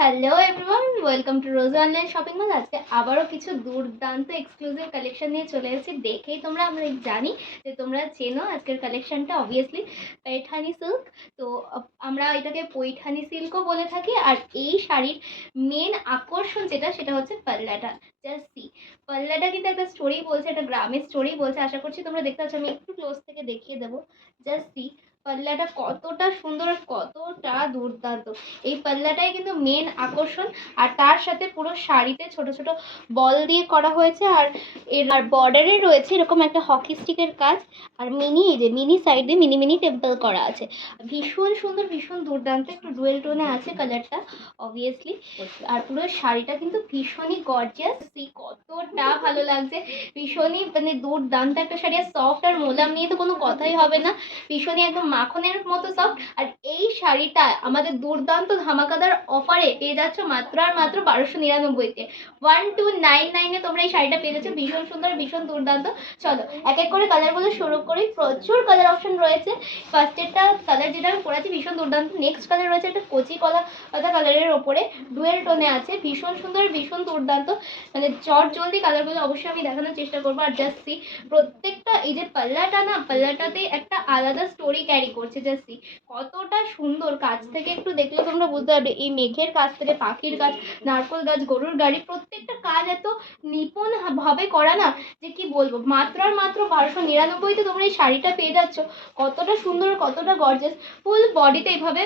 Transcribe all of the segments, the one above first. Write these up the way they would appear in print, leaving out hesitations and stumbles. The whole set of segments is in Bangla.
Hello everyone, welcome to rose online shopping mall. আজকে আবারও কিছু দুর্দান্ত এক্সক্লুসিভ কালেকশন নিয়ে চলে এসেছি। দেখেই আমরা জানি যে তোমরা চেনো আজকের কালেকশনটা অবভিয়াসলি पैठानी সিল্ক। তো আমরা এটাকে পৈঠানি সিল্কও বলে থাকি। আর এই শাড়ির মেন আকর্ষণ যেটা সেটা হচ্ছে পাল্লাটা। জাস্ট সি, পাল্লাটা কিন্তু একটা স্টোরি বলছে, একটা গ্রামের স্টোরি বলছে। আশা করছি তোমরা দেখতে পাচ্ছ, আমি একটু ক্লোজ থেকে দেখিয়ে দেবো। জাস্ট সি, পাল্লাটা কতটা সুন্দর আর কতটা দুর্দান্ত। এই পাল্লাটাই কিন্তু মেন আকর্ষণ। আর তার সাথে পুরো শাড়িতে ছোট ছোট বল দিয়ে করা হয়েছে। আর এর বর্ডারে রয়েছে এরকম একটা হকি স্টিকের কাজ। আর মিনি সাইড দিয়ে মিনি মিনি টেম্পল করা আছে। ভীষণ সুন্দর, ভীষণ দুর্দান্ত, একটু ডুয়েল টোনে আছে কালারটা অবভিয়াসলি। আর পুরো শাড়িটা কিন্তু ভীষণই গর্জিয়াস। কতটা ভালো লাগছে, ভীষণই মানে দুর্দান্ত একটা শাড়ি। আর সফট আর মোলাম নিয়ে তো কোনো কথাই হবে না, ভীষণই একদম মাখনের মতো সফট। আর এই শাড়িটা আমাদের দুর্দান্ত ধামাকাদার অফারে পেয়ে যাচ্ছ মাত্র আর মাত্র 1299-তে। 1299-এ তোমরা এই শাড়িটা পেয়ে যাচ্ছ। ভীষণ সুন্দর, ভীষণ দুর্দান্ত। চলো এক এক করে কালারগুলো শুরু করি। প্রচুর কালার অপশন রয়েছে। ফার্স্টেরটা কালার যেটা আমি পরেছি ভীষণ দুর্দান্ত। নেক্সট কালার রয়েছে একটা কচি কলা পাতা কালারের ওপরে, ডুয়েল টোনে আছে, ভীষণ সুন্দর, ভীষণ দুর্দান্ত। মানে চট জলদি কালারগুলো অবশ্যই আমি দেখানোর চেষ্টা করবো। আর জাস্ট সি, প্রত্যেকটা এই যে পাল্লাটা না, পাল্লাটাতে একটা আলাদা স্টোরি ক্যারি করছে। জাস্ট সি কতটা সুন্দর। কাছ থেকে একটু দেখলে তোমরা বুঝতে পারবে। এই মেঘের কাছ থেকে পাখির গাছ, নারকোল গাছ, গরুর গাড়ি, প্রত্যেকটা কাজ এত নিপুণ ভাবে করা না যে কি বলবো। মাত্র আর মাত্র 1299-তে তোমরা এই শাড়িটা পেয়ে যাচ্ছ। কতটা সুন্দর, কতটা গর্জিয়াস। ফুল বডিতে এইভাবে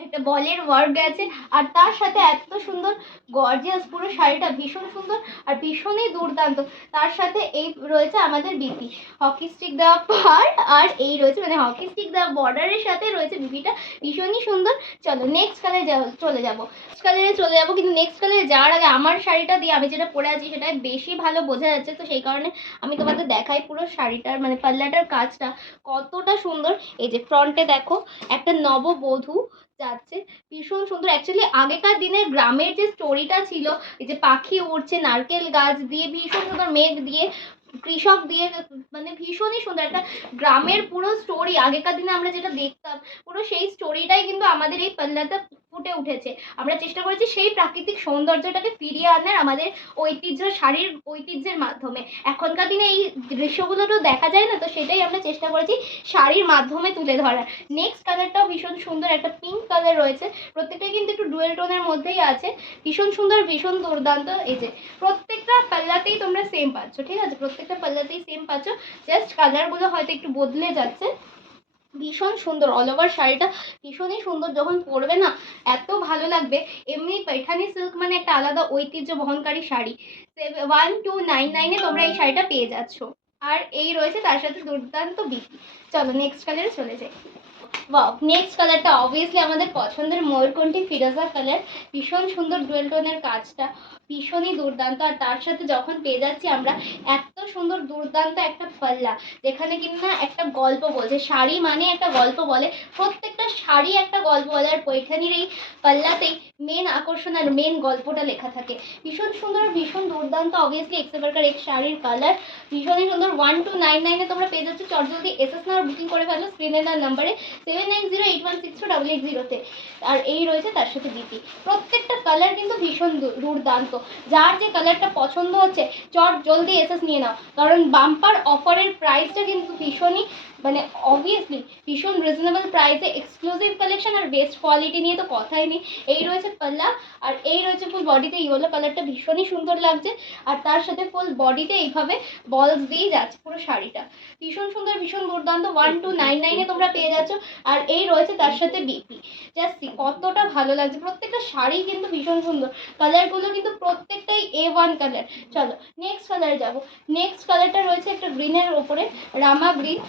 একটা বলের ওয়ার্ক গেছে। আর তার সাথে এত সুন্দর গর্জিয়াস পুরো শাড়িটা, ভীষণ সুন্দর আর ভীষণই দুর্দান্ত। তার সাথে এই রয়েছে আমাদের বিপি, হকি স্টিক দেওয়া পার। আর এই রয়েছে মানে হকি স্টিক দেওয়া বর্ডারের সাথে রয়েছে বিপিটা, ভীষণই সুন্দর। চলো নেক্সট কালারে চলে যাবো। নেক্সট কালারে চলে যাবো, কিন্তু নেক্সট কালারে যাওয়ার আগে আমার শাড়িটা দিয়ে আমি যেটা পরে আছি সেটা বেশি ভালো বোঝা যাচ্ছে। তো সেই কারণে আমি তোমাদের দেখাই পুরো শাড়িটার মানে পাল্লাটার কাজটা কতটা সুন্দর। এই যে ফ্রন্টে দেখো একটা নববধূ যাচ্ছে, ভীষণ সুন্দর। অ্যাকচুয়ালি আগেকার দিনের গ্রামের যে স্টোরিটা ছিল, এই যে পাখি উড়ছে নারকেল গাছ দিয়ে, ভীষণ সুন্দর মেঘ দিয়ে, কৃষক দিয়ে, মানে ভীষণই সুন্দর একটা গ্রামের পুরো স্টোরি। আগেকার দিনে আমরা যেটা দেখতাম পুরো সেই স্টোরিটাই কিন্তু আমাদের এই পাল্লাতে ফুটে উঠেছে। আমরা চেষ্টা করেছি সেই প্রাকৃতিক সৌন্দর্যটাকে ফিরিয়ে আনার আমাদের ঐতিহ্য, শাড়ির ঐতিহ্যের মাধ্যমে। এখনকার দিনে এই দৃশ্যগুলো তো দেখা যায় না, তো সেটাই আমরা চেষ্টা করেছি শাড়ির মাধ্যমে তুলে ধরার। নেক্সট কালারটাও ভীষণ সুন্দর, একটা পিঙ্ক কালার রয়েছে। প্রত্যেকটা কিন্তু একটু ডুয়েল টোনের মধ্যেই আছে, ভীষণ সুন্দর, ভীষণ দুর্দান্ত। এই যে প্রত্যেকটা পাল্লাতেই তোমরা সেম পাচ্ছ, ঠিক আছে? প্রত্যেকটা পাল্লাতেই সেম পাচ্ছ, জাস্ট কালারগুলো হয়তো একটু বদলে যাচ্ছে। ভীষণ সুন্দর অল ওভার শাড়িটা, ভীষণই সুন্দর। যখন পরবে না এত ভালো লাগবে। এমনি पैठानी সিল্ক মানে একটা আলাদা ঐতিহ্য বহনকারী শাড়ি। 1299-এ তোমরা এই শাড়িটা পেয়ে যাচ্ছ। আর এই রয়েছে তার সাথে দুর্দান্ত বিপি। চলো নেক্সট কালারে চলে যাই। ওয়াও, নেক্সট কালারটা অবভিয়াসলি আমাদের পছন্দের ময়ূরকণ্ঠী ফিরোজা কালার। ভীষণ সুন্দর ডুয়েল টোনের কাজটা, ভীষণই দুর্দান্ত। আর তার সাথে যখন পেয়ে যাচ্ছি আমরা এত সুন্দর দুর্দান্ত একটা পাল্লা, যেখানে কিনা একটা গল্প বলছে। শাড়ি মানে একটা গল্প বলে, প্রত্যেকটা শাড়ি একটা গল্প বলে। আর পৈঠানির এই পাল্লাতেই মেন আকর্ষণ আর মেন গল্পটা লেখা থাকে। ভীষণ সুন্দর, ভীষণ দুর্দান্ত। অবভিয়াসলি এক্সেবারকার এক শাড়ির কালার, ভীষণই সুন্দর। 1299-এ তোমরা পেয়ে যাচ্ছ। চটজলদি এসএস নাও বুকিং করে ফেলো স্ক্রিনে দেওয়া নাম্বারে 7908162880-তে। আর এই রয়েছে তার সাথে বিপি। প্রত্যেকটা কালার কিন্তু ভীষণ দুর্দান্ত। যার যে কালারটা পছন্দ হচ্ছে চট জলদি এসএস নিয়ে নাও, কারণ বাম্পার অফারের প্রাইসটা কিন্তু ভীষণই মানে অবভিয়াসলি ভীষণ রিজনেবল প্রাইসে এক্সক্লুসিভ কালেকশন আর বেস্ট কোয়ালিটি নিয়ে তো কথাই নেই। এই রয়েছে পাল্লা, আর এই রয়েছে ফুল বডিতে ইয়েলো কালারটা, ভীষণই সুন্দর লাগছে। আর তার সাথে ফুল বডিতে এইভাবে বলস দিয়েই যাচ্ছে পুরো শাড়িটা, ভীষণ সুন্দর, ভীষণ দুর্দান্ত। 1299-এ তোমরা পেয়ে যাচ্ছ। আর এই রয়েছে তার সাথে বিপি। জাস্ট কতটা ভালো লাগছে। প্রত্যেকটা শাড়ি কিন্তু ভীষণ সুন্দর। কালারগুলো কিন্তু প্রত্যেকটাই A1 কালার। চলো নেক্সট কালারে যাবো। নেক্সট কালারটা রয়েছে একটা গ্রিনের ওপরে, রামা গ্রিন,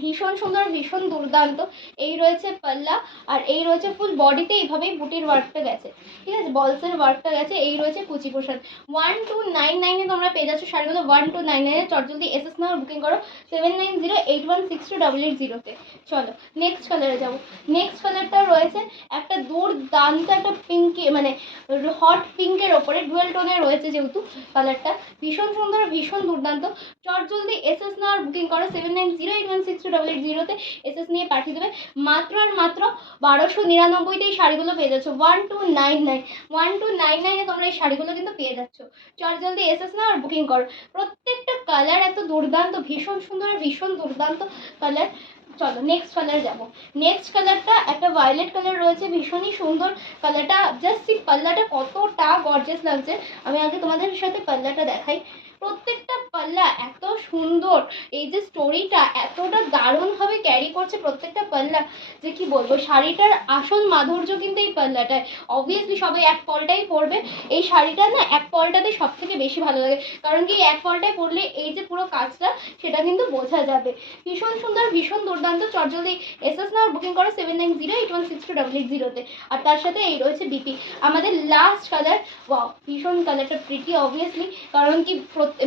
ভীষণ সুন্দর, ভীষণ দুর্দান্ত। এই রয়েছে পাল্লা, আর এই রয়েছে ফুল বডিতে এইভাবেই বুটির ওয়ার্কটা গেছে, ঠিক আছে? বলসের ওয়ার্কটা গেছে। এই রয়েছে কুচি পোশাক। 1299-এ তোমরা পেয়ে যাচ্ছ শাড়িগুলো। 1299-এ চটজলদি এসএস নাও বুকিং করো 7908162880-তে। চলো নেক্সট কালারে যাবো। নেক্সট কালারটা রয়েছে একটা দুর্দান্ত একটা পিঙ্কি মানে হট পিঙ্কের ওপরে, ডুয়েল টোনে রয়েছে যেহেতু কালারটা, ভীষণ সুন্দর, ভীষণ দুর্দান্ত। চটজলদি এসএস নাও বুকিং করো 790816 81628880 এসএস নিয়ে পাঠিয়ে দেবে। মাত্র আর মাত্র 1299 এই শাড়িগুলো পেয়ে যাচ্ছ। 1299 তোমরা এই শাড়িগুলো কিন্তু পেয়ে যাচ্ছ। চট জলদি এসএস নাও আর বুকিং করো। প্রত্যেকটা কালার এত দুর্দান্ত, ভীষণ সুন্দর, ভীষণ দুর্দান্ত কালার। চলো নেক্সট কালার যাবো। নেক্সট কালারটা একটা ভায়োলেট কালার রয়েছে, ভীষণই সুন্দর কালারটা। জাস্ট এই পাল্লাটা কতটা গর্জিয়াস লাগছে, আমি আগে তোমাদের সাথে পাল্লাটা দেখাই। প্রত্যেকটা পাল্লা এত সুন্দর, এই যে স্টোরিটা এতটা দারুণভাবে ক্যারি করছে প্রত্যেকটা পাল্লা, যে কি বলবো। শাড়িটার আসল মাধুর্য কিন্তু এই পাল্লাটায়। অবভিয়াসলি সবাই এক পলটাই পরবে, এই শাড়িটা না এক পলটাতে সব থেকে বেশি ভালো লাগে, কারণ কি এক পলটায় পরলে এই যে পুরো কাজটা সেটা কিন্তু বোঝা যাবে। ভীষণ সুন্দর, ভীষণ দুর্দান্ত। চট জলদি এসএস নাও বুকিং করো 7908162880-তে। আর তার সাথে এই রয়েছে বিপি, আমাদের লাস্ট কালার। ওয়াও, ভীষণ কালারটা প্রিটি অবভিয়াসলি, কারণ কি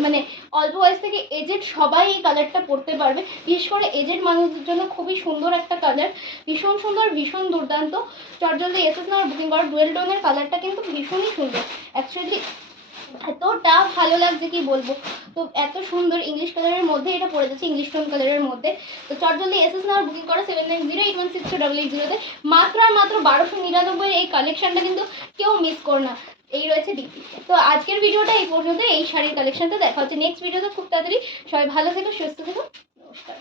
মানে অল্প বয়স থেকে এজেড সবাই এই কালারটা পরতে পারবে। বিশেষ করে এজেড মানুষদের জন্য খুবই সুন্দর একটা কালার, ভীষণ সুন্দর, ভীষণ দুর্দান্ত। চট জলদি এসএস নাও বুকিং করো। ডুয়েল টোনের কালারটা কিন্তু ভীষণই সুন্দর, অ্যাকচুয়ালি এতটা ভালো লাগছে কি বলবো। তো এত সুন্দর ইংলিশ কালারের মধ্যে এটা পড়ে যাচ্ছে, ইংলিশ টোন কালারের মধ্যে। তো চট জলদি এসএস নাও বুকিং করো 7908162880-তে। মাত্র আর মাত্র 1299 এই কালেকশনটা কিন্তু কেউ মিস করো না। এই রয়েছে ডিপি। তো আজকের ভিডিওটা এই পর্যন্ত। এই শাড়ির কালেকশনটা দেখা হচ্ছে নেক্সট ভিডিওতে খুব তাড়াতাড়ি। সবাই ভালো থেকো, সুস্থ থেকো, নমস্কার।